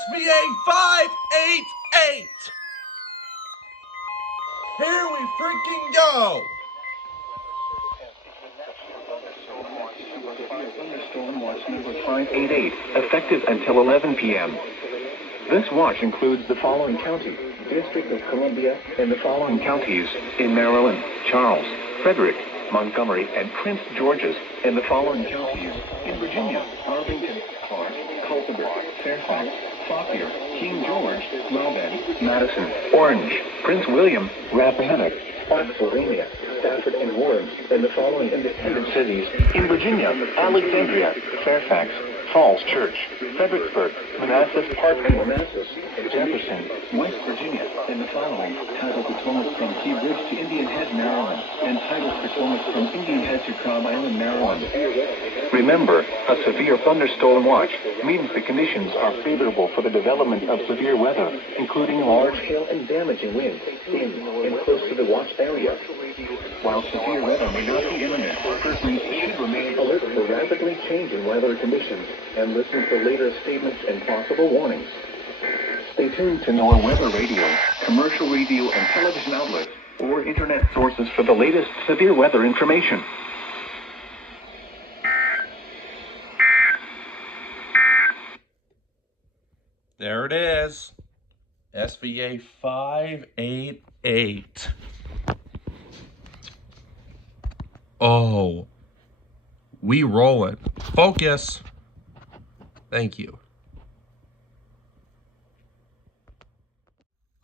SVA 588. Here we freaking go. Thunderstorm watch number 588, effective until 11 p.m. This watch includes the following counties: District of Columbia, and the following counties in Maryland: Charles, Frederick, Montgomery, and Prince George's, and the following counties in Virginia: Arlington, Clark, Culpeper, Fairfax, Fauquier, King George, Loudoun, Madison, Orange, Prince William, Rappahannock, Spotsylvania, Stafford, and Warren, and the following independent cities in Virginia: Alexandria, Fairfax, Falls Church, Fredericksburg, Manassas Park and Manassas, Jefferson, West Virginia, and the following: Tidal Potomac from Key Bridge to Indian Head, Maryland, and Tidal Potomac from Indian Head to Cobb Island, Maryland. Remember, a severe thunderstorm watch means the conditions are favorable for the development of severe weather, including large hail and damaging winds in and close to the watch area. While severe weather may not be imminent, persons should remain alert for rapidly changing weather conditions and listen for later statements and possible warnings. Stay tuned to NOAA Weather Radio, commercial radio and television outlets, or internet sources for the latest severe weather information. There it is. SVA 588. Oh, we rolling. Focus. Thank you.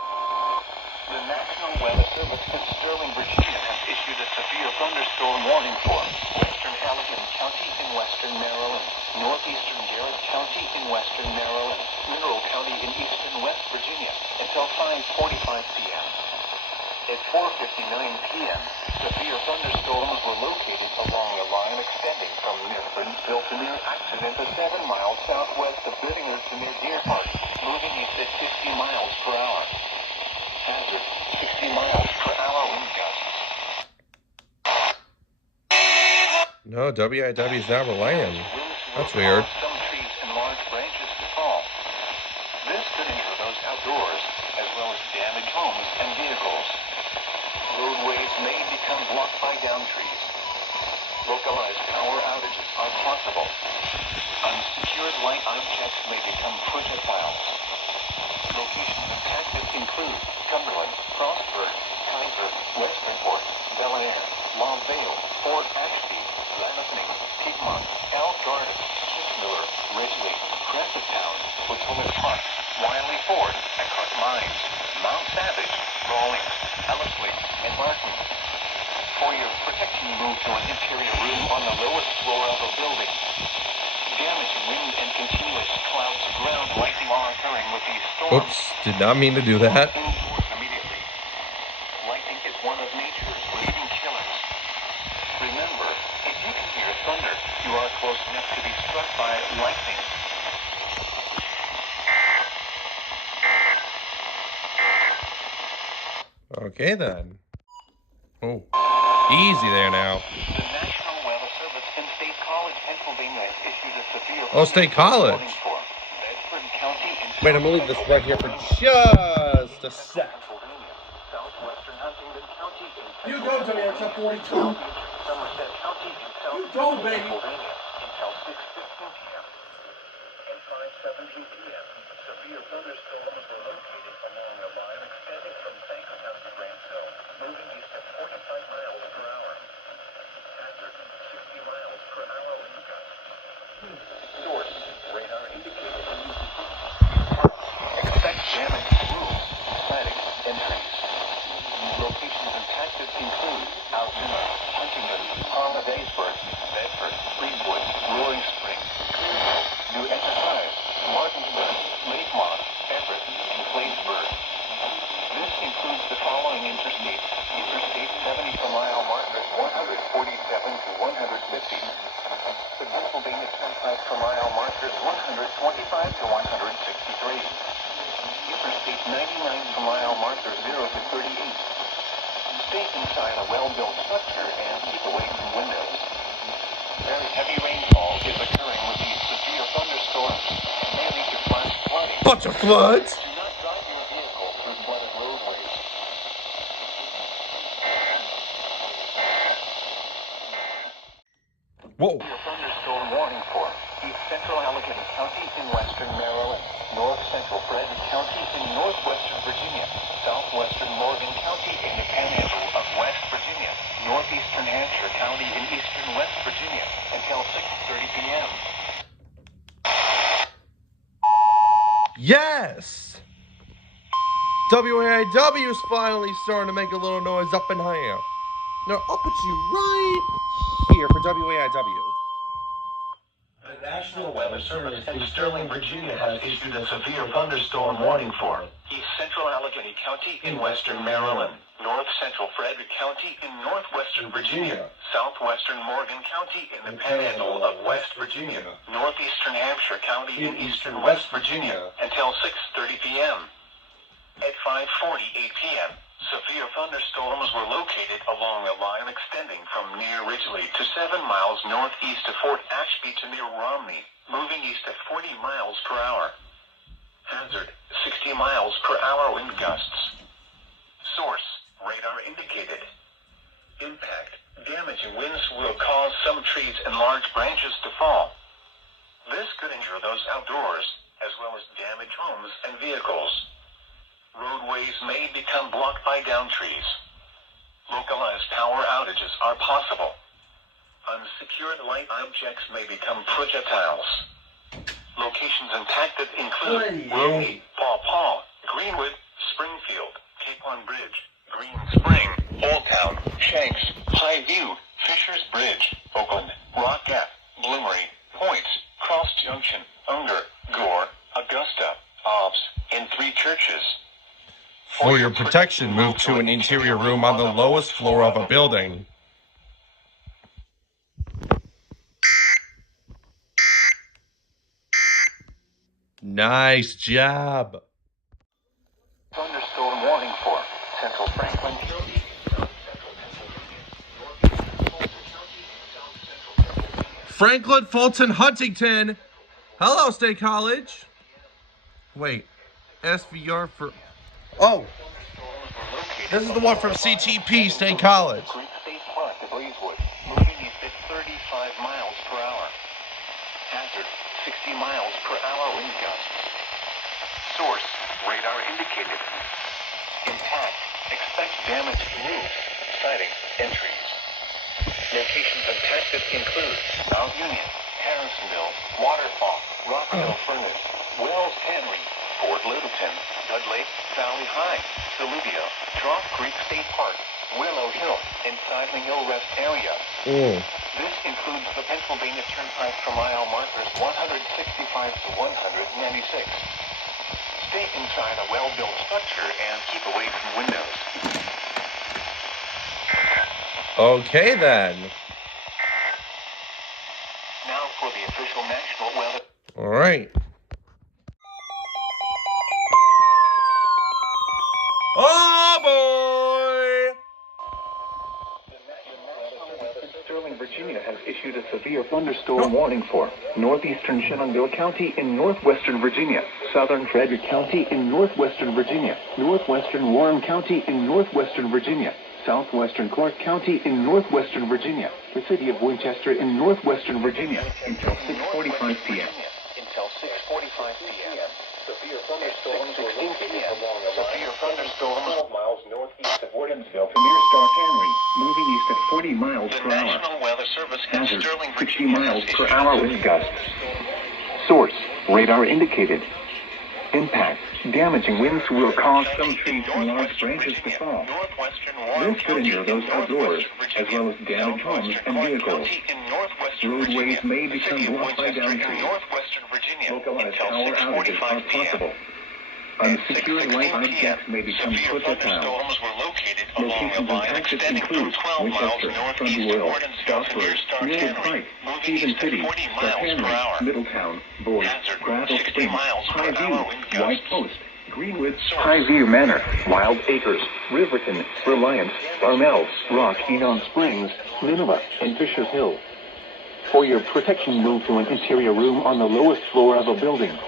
The National Weather Service in Sterling, Virginia has issued a severe thunderstorm warning for western Allegan County in western Maryland, northeastern Garrett County in western Maryland, Mineral County in eastern West Virginia until 5:45 p.m. At 4:59 p.m., severe thunderstorms were located along a line extending from near Princeton to near Accident to 7 miles southwest of Bidinghurst to near Deer Park, moving east at 60 miles per hour. Hazard, 60 miles per hour wind gusts. No, WIW's not relaying. That's weird. Some trees and large branches to fall. This could injure those outdoors, as well as damage homes and vehicles. Roadways may become blocked by downed trees. Localized power outages are possible. Unsecured light objects may become projectiles. Locations impacted include Cumberland, Frostburg, Kaiser, Westernport, Bel Air, Long Vale, Fort Ashby, Lansing, Piedmont, Elk Garden, Kissmiller, Ridgely, Crescenttown, Potomac Park, Wiley Ford, Eckhart Mines, Mount Savage, Rawlings, Ellerslie, and Martin. For your protection, move to an interior room on the lowest floor of a building. Damaging wind and continuous cloud to ground lightning are occurring with these storms. Oops, did not mean to do that. Immediately. Lightning is one of nature's leading killers. Remember, if you can hear thunder, you are close enough to be struck by lightning. Okay then. Oh, easy there now. The National Weather Service in State College, Pennsylvania has issued a severe Oh, State College. warning for Bedford County in Wait, I'm gonna leave this right here for just a sec. Southwestern Huntingdon County in You go, WXF 42. Somerset County in You go, baby. Pennsylvania until 6:15 p.m. At 5:17 p.m., severe thunderstorms were located along a line extending from Sankertown to Grantsville, moving east at 45 miles per hour. Hazard, 60 miles per hour wind gusts. Source, radar indicated. Expect damage to roofs, cladding, and trees. Locations impacted include Altoona, Huntingdon, Harley-Davidson, Bedford, Fleetwood, Roaring Spring, Clearville, New Enterprise, Martinsburg, Lakemont, Everett, and Claysburg. This includes the following interstates: Interstate 70 per mile markers 147 to 150. The Pennsylvania Turnpike per mile markers 125 to 163. Interstate 99 per mile markers 0 to 38. Stay inside a well-built structure and keep away from windows. Very heavy rainfall is occurring with these severe thunderstorms and may lead to flash flooding. bunch of floods. Do not drive your vehicle through flooded roadways. Whoa. A thunderstorm warning for East Central Allegheny County in western Maryland, North Central Frederick County in northwestern Virginia, southwestern Morgan County in the Panhandle of West Virginia, northeastern Hampshire County in eastern West Virginia until 6:30 p.m. Yes! WAIW is finally starting to make a little noise up in here. Now, I'll put you right here for WAIW. The National Weather Service in Sterling, Virginia has issued a severe thunderstorm warning for East Central Allegheny County in western Maryland, North Central Frederick County in northwestern Virginia, southwestern Morgan County in the Panhandle of West Virginia, northeastern Hampshire County in eastern West Virginia until 6:30 p.m. At 5:48 p.m., severe thunderstorms were located along a line extending from near Ridgely to 7 miles northeast of Fort Ashby to near Romney, moving east at 40 miles per hour. Hazard, 60 miles per hour wind gusts. Source, radar indicated. Impact, damaging winds will cause some trees and large branches to fall. This could injure those outdoors, as well as damage homes and vehicles. Roadways may become blocked by downed trees. Localized power outages are possible. Unsecured light objects may become projectiles. Locations impacted include Romney, Paw Paw, Greenwood, Springfield, Capon Bridge, Green Spring, Old Town, Shanks, Highview, Fisher's Bridge, Oakland, Rock Gap, Bloomery, Points, Cross Junction, Unger, Gore, Augusta, Obbs, and 3 churches. For your protection, move to an interior room on the lowest floor of a building. Nice job. Thunderstorm warning for Central Franklin County, Franklin, Fulton, Huntington. Hello, State College. Wait, SVR for... Oh, this is the one from CTP, State College. Creek State Park to Blazewood, moving east at 35 miles per hour. Hazard, 60 miles per hour wind gusts. Source, radar indicated. Impact, expect damage to roofs, siding, and trees. Locations impacted include Mount Union, Harrisonville, Waterfall, Rockville Furnace, Wells Tannery, Fort Littleton, Bud Lake, Valley High, Saluvio, Trough Creek State Park, Willow Hill, and Sidling Hill Rest area. This includes the Pennsylvania Turnpike for mile markers 165 to 196. Stay inside a well-built structure and keep away from windows. Okay, then. Now for the official national weather. All right. Oh, boy! Sterling, Virginia has issued a severe thunderstorm warning for northeastern Shenandoah County in northwestern Virginia, southern Frederick County in northwestern Virginia, northwestern Warren County in northwestern Virginia, southwestern Clark County in northwestern Virginia, the city of Winchester in northwestern Virginia until 6:45 p.m. Until 6:45 p.m. Severe thunderstorms were located along the severe thunderstorms 12 miles northeast of Wardensville to near Star Henry, moving east at 40 miles per hour. The National Weather Service in Sterling, 60 miles per hour wind gusts. Source, radar indicated. Impact, damaging winds will cause some trees and large branches to fall. This could injure those outdoors, as well as damage homes and vehicles. Roadways may become blocked by downed trees. Localized power outages are possible. Unsecured light objects may become projectiles. Locations impacted include Winchester, Front Royal, Southburg, Millwood Pike, Stephen City, Henry, Middletown, Boyd, Gravel Springs, Highview, White Post, Greenwood, Highview Manor, Wild Acres, Riverton, Reliance, Arnell, Rock, Enon Springs, Nineveh, and Fisher's Hill. For your protection, move to an interior room on the lowest floor of a building.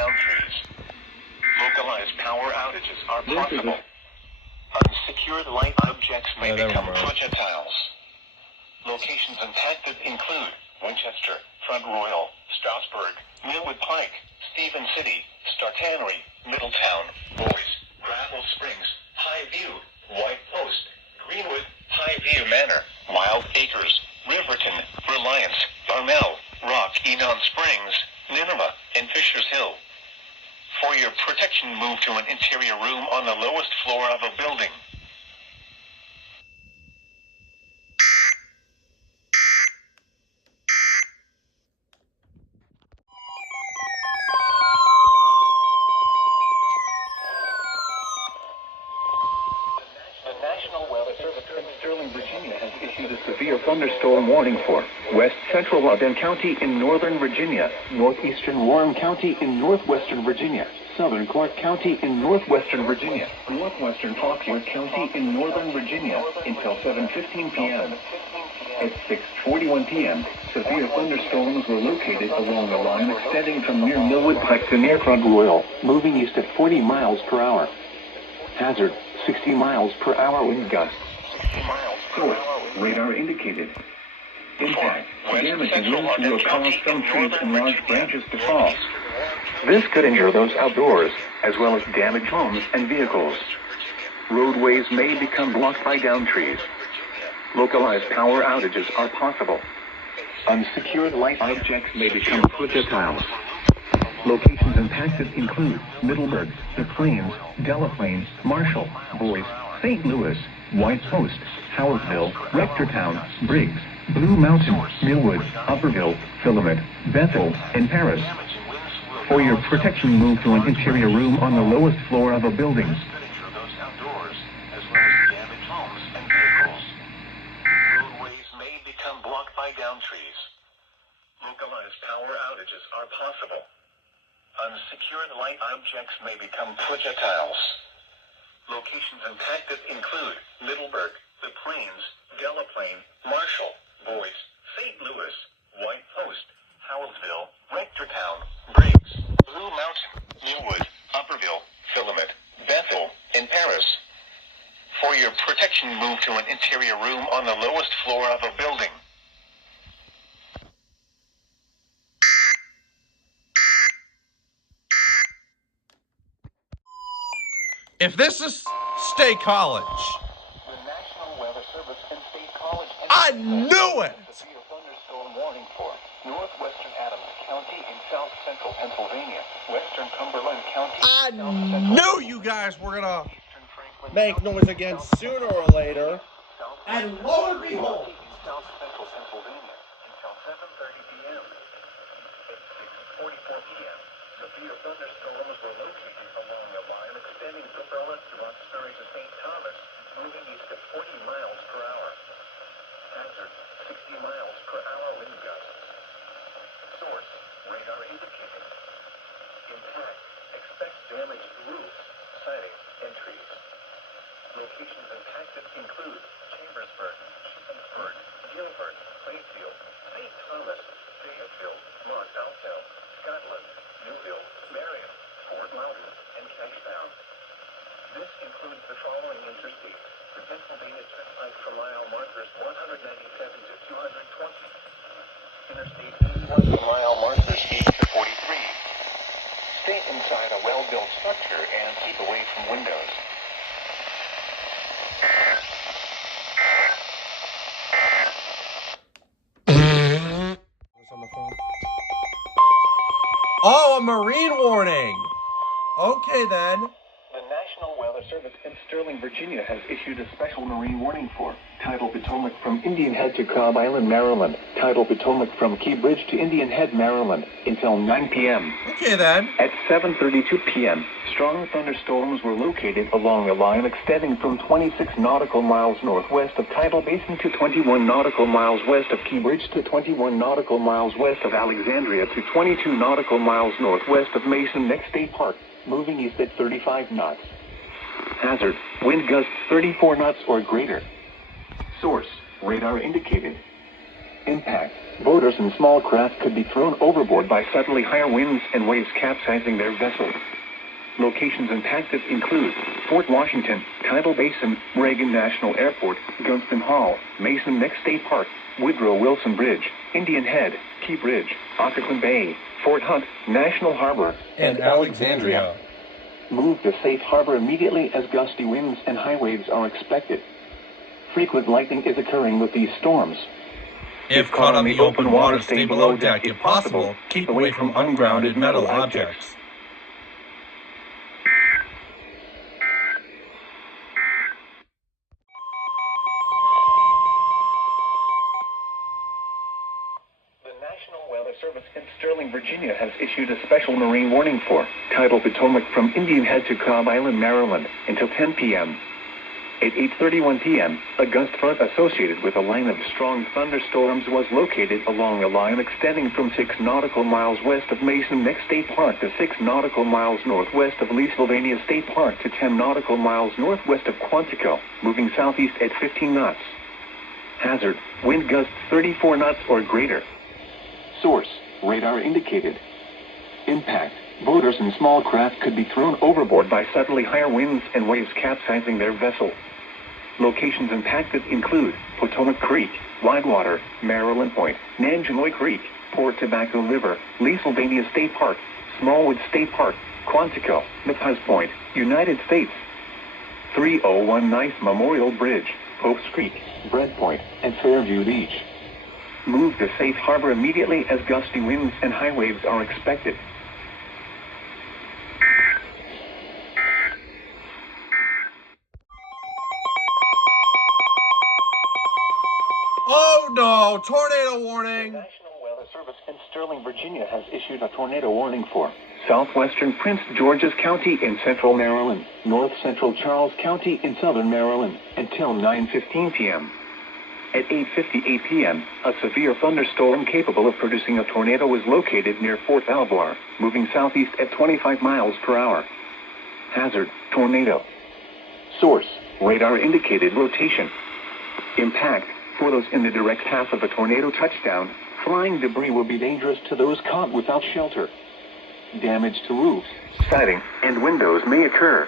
down trees. Localized power outages are possible. Unsecured light objects may become projectiles. Locations impacted include Winchester, Front Royal, Strasburg, Millwood Pike, Stephen City, Star Tannery, Middletown, Boys, Gravel Springs, Highview, White Post, Greenwood, Highview Manor, Wild Acres, Riverton, Reliance, Armel, Rock Enon Springs, Nineveh, and Fisher's Hill. For your protection, move to an interior room on the lowest floor of a building. The National Weather Service in Sterling, Virginia has issued a severe thunderstorm warning for West Central Loudoun County in Northern Virginia, Northeastern Warren County in Northwestern Virginia, Southern Clark County in Northwestern Virginia, Northwestern Fauquier County in Northern Virginia until 7:15 p.m. At 6:41 p.m., severe thunderstorms were located along a line extending from near Millwood Pike to near Front Royal, moving east at 40 miles per hour. Hazard, 60 miles per hour wind gusts. Source, radar indicated. Impact, damaging winds will cause some trees and large branches to fall. This could injure those outdoors, as well as damage homes and vehicles. Roadways may become blocked by downed trees. Localized power outages are possible. Unsecured light objects may become projectiles. Locations impacted include Middleburg, The Plains, Delaplane, Marshall, Boys, St. Louis, White Post, Howardville, Rectortown, Briggs, Blue Mountain, Millwood, Upperville, Filament, Bethel, and Paris. For your protection, move to an interior room on the lowest floor of a building. Roadways may become blocked by downed trees. Localized power outages are possible. Unsecured light objects may become projectiles. Locations impacted include Middleburg, The Plains, Delaplane, Marshall, Boys, St. Louis, White Post, Howardville, Rectortown, Briggs, Blue Mountain, Millwood, Upperville, Filament, Bethel, and Paris. For your protection, move to an interior room on the lowest floor of a building. If this is State College, The National Weather Service and State College I knew it! severe thunderstorm warning for northwestern Adams County in south central Pennsylvania, western Cumberland County, I south central knew you guys were gonna eastern Franklin make County, noise again south sooner central or later. south And lo and behold, in south central Pennsylvania until 7:30 p.m. At 6:44 p.m., severe thunderstorms were located along a line extending from Berlin to Roxbury to St. Thomas, moving east at 40 miles per hour. Hazard, 60 miles per hour wind gusts. Source, radar indicated. Impact, expect damaged roofs, siding, and trees. Locations impacted include Chambersburg, Shippensburg, Gilbert, Plainfield, St. Thomas, Fayetteville, Montalto, Scotland, Newville, Marion, Fort Loudon, and Cashtown. This includes the following interstates: the Pennsylvania Turnpike for mile markers 197 to 220, Interstate 81 for mile markers 8 to 43. Stay inside a well-built structure and keep away from windows. what's on the phone? Oh, a marine warning. Okay then. The National Weather Service in Sterling, Virginia has issued a special marine warning for Tidal Potomac from Indian Head to Cobb Island, Maryland. Tidal Potomac from Key Bridge to Indian Head, Maryland until 9 p.m. Okay then. At 7:32 p.m., strong thunderstorms were located along a line extending from 26 nautical miles northwest of Tidal Basin to 21 nautical miles west of Key Bridge to 21 nautical miles west of Alexandria to 22 nautical miles northwest of Mason Neck State Park, moving east at 35 knots. Hazard, wind gusts 34 knots or greater. Source, radar indicated. Impact. Boaters and small craft could be thrown overboard by suddenly higher winds and waves capsizing their vessels. Locations impacted include Fort Washington, Tidal Basin, Reagan National Airport, Gunston Hall, Mason Neck State Park, Woodrow Wilson Bridge, Indian Head, Key Bridge, Occoquan Bay, Fort Hunt, National Harbor, And Alexandria. Move to safe harbor immediately as gusty winds and high waves are expected. Frequent lightning is occurring with these storms. If caught on the open water, stay below deck. If possible, keep away from ungrounded metal objects. The National Weather Service in Sterling, Virginia has issued a special marine warning for tidal Potomac from Indian Head to Cobb Island, Maryland, until 10 p.m. At 8:31 p.m., a gust front associated with a line of strong thunderstorms was located along a line extending from 6 nautical miles west of Mason Neck State Park to 6 nautical miles northwest of Leesylvania State Park to 10 nautical miles northwest of Quantico, moving southeast at 15 knots. Hazard, wind gusts 34 knots or greater. Source, radar indicated. Impact, boaters and small craft could be thrown overboard by suddenly higher winds and waves capsizing their vessel. Locations impacted include Potomac Creek, Widewater, Maryland Point, Nanjanoy Creek, Port Tobacco River, Leesylvania State Park, Smallwood State Park, Quantico, Matthias Point, United States. 301 Nice Memorial Bridge, Pope's Creek, Bread Point, and Fairview Beach. Move to safe harbor immediately as gusty winds and high waves are expected. Oh no! Tornado warning! The National Weather Service in Sterling, Virginia has issued a tornado warning for southwestern Prince George's County in central Maryland, north central Charles County in southern Maryland, until 9:15 p.m. At 8:58 p.m., a severe thunderstorm capable of producing a tornado was located near Fort Belvoir, moving southeast at 25 miles per hour. Hazard, tornado. Source, radar indicated rotation. Impact, for those in the direct path of a tornado touchdown, flying debris will be dangerous to those caught without shelter. Damage to roofs, siding, and windows may occur.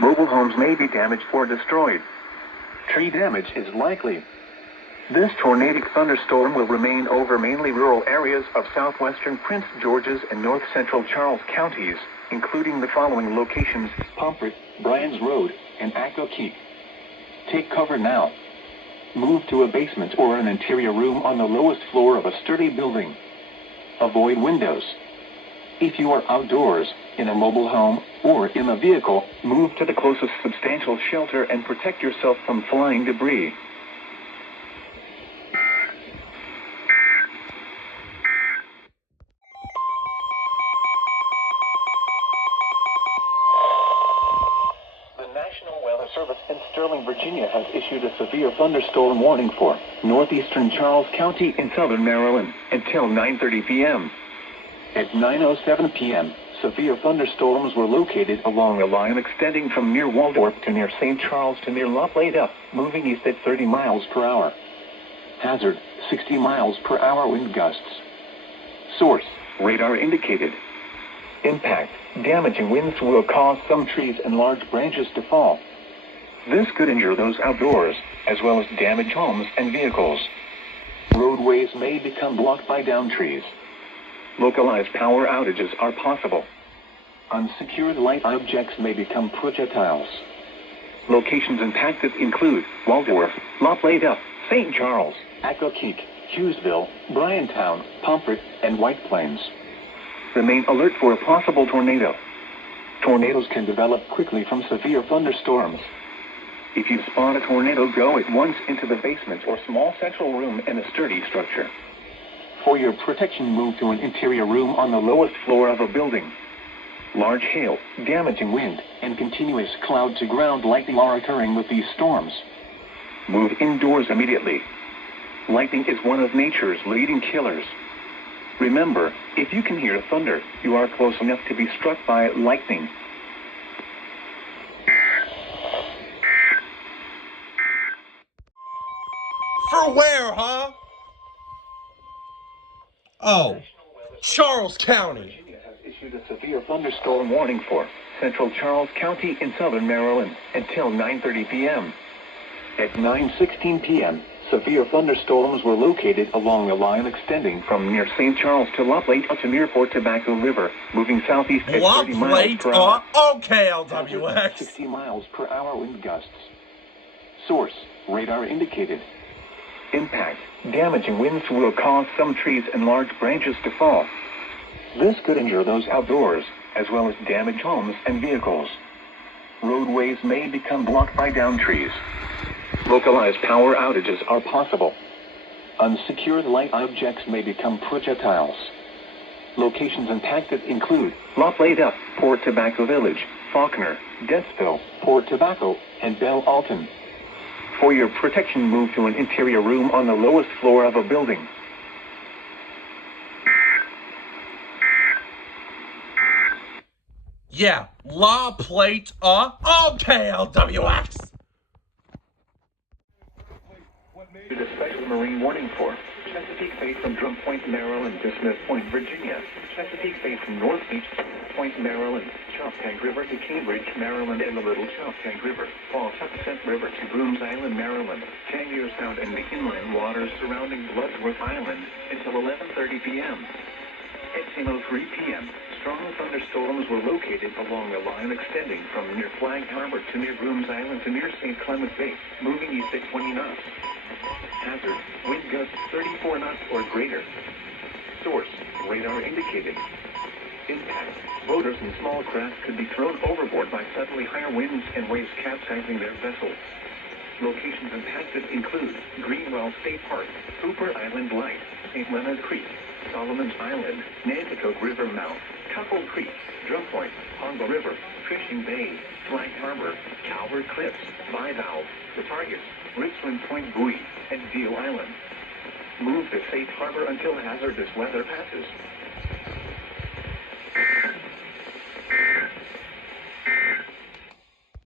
Mobile homes may be damaged or destroyed. Tree damage is likely. This tornadic thunderstorm will remain over mainly rural areas of southwestern Prince George's and north central Charles counties, including the following locations: Pomfret, Bryan's Road, and Accokeek. Take cover now. Move to a basement or an interior room on the lowest floor of a sturdy building. Avoid windows. If you are outdoors, in a mobile home, or in a vehicle, move to the closest substantial shelter and protect yourself from flying debris. The National Weather Service in Sterling, Virginia has issued a severe thunderstorm warning for northeastern Charles County in southern Maryland until 9:30 p.m. At 9:07 p.m., severe thunderstorms were located along a line extending from near Waldorf to near St. Charles to near Lafayette, moving east at 30 miles per hour. Hazard, 60 miles per hour wind gusts. Source, radar indicated. Impact, damaging winds will cause some trees and large branches to fall. This could injure those outdoors, as well as damage homes and vehicles. Roadways may become blocked by downed trees. Localized power outages are possible. Unsecured light objects may become projectiles. Locations impacted include Waldorf, Lafayette, St. Charles, Accokeek, Hughesville, Bryantown, Pomfret, and White Plains. Remain alert for a possible tornado. Tornadoes can develop quickly from severe thunderstorms. If you spot a tornado, go at once into the basement or small central room in a sturdy structure. For your protection, move to an interior room on the lowest floor of a building. Large hail, damaging wind, and continuous cloud-to-ground lightning are occurring with these storms. Move indoors immediately. Lightning is one of nature's leading killers. Remember, if you can hear thunder, you are close enough to be struck by lightning. For where, huh? Oh, Charles County. Virginia has issued a severe thunderstorm warning for central Charles County in southern Maryland until 9:30 p.m. At 9:16 p.m., severe thunderstorms were located along the line extending from near St. Charles to La Plata to near Port Tobacco River, moving southeast at 30 miles per hour. OKLWX. 60 miles per hour wind gusts. Source, radar indicated. Impact, damaging winds will cause some trees and large branches to fall. This could injure those outdoors, as well as damage homes and vehicles. Roadways may become blocked by downed trees. Localized power outages are possible. Unsecured light objects may become projectiles. Locations impacted include La Plata, Port Tobacco Village, Faulkner, Dentsville, Port Tobacco, and Belle Alton. For your protection, move to an interior room on the lowest floor of a building. Yeah, La Plata, OKLWX. Did a special marine warning for Chesapeake Bay from Drum Point, Maryland to Smith Point, Virginia. Chesapeake Bay from North Beach, Point, Maryland, Choptank River to Cambridge, Maryland, and the Little Choptank River, Pawtucket River to Brooms Island, Maryland, Tangier Sound and the inland waters surrounding Bloodsworth Island until 11:30 p.m. At 10:03 p.m., strong thunderstorms were located along a line extending from near Flag Harbor to near Brooms Island to near St. Clement Bay, moving east at 20 knots. Hazard, wind gusts 34 knots or greater. Source, radar indicated. Impact, boaters and small craft could be thrown overboard by suddenly higher winds and waves capsizing their vessels. Locations impacted include Greenwell State Park, Hooper Island Light, St. Leonard Creek, Solomon's Island, Nanticoke River Mouth, Couple Creek, Drum Point, Pongo River, Fishing Bay, Flag Harbor, Calvert Cliffs, Bivalve, The Targets, Richland Point Buoy, and Deal Island. Move to Safe Harbor until hazardous weather passes.